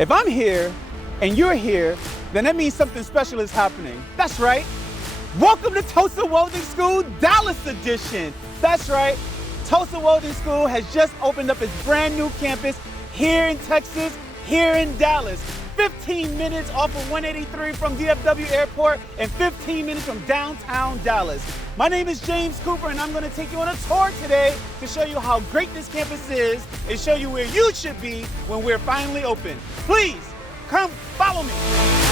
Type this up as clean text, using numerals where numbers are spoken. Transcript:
If I'm here and you're here, then that means something special is happening. That's right. Welcome to Tulsa Welding School, Dallas edition. That's right. Tulsa Welding School has just opened up its brand new campus here in Texas, here in Dallas. 15 minutes off of 183 from DFW Airport and 15 minutes from downtown Dallas. My name is James Cooper and I'm going to take you on a tour today to show you how great this campus is and show you where you should be when we're finally open. Please, come follow me.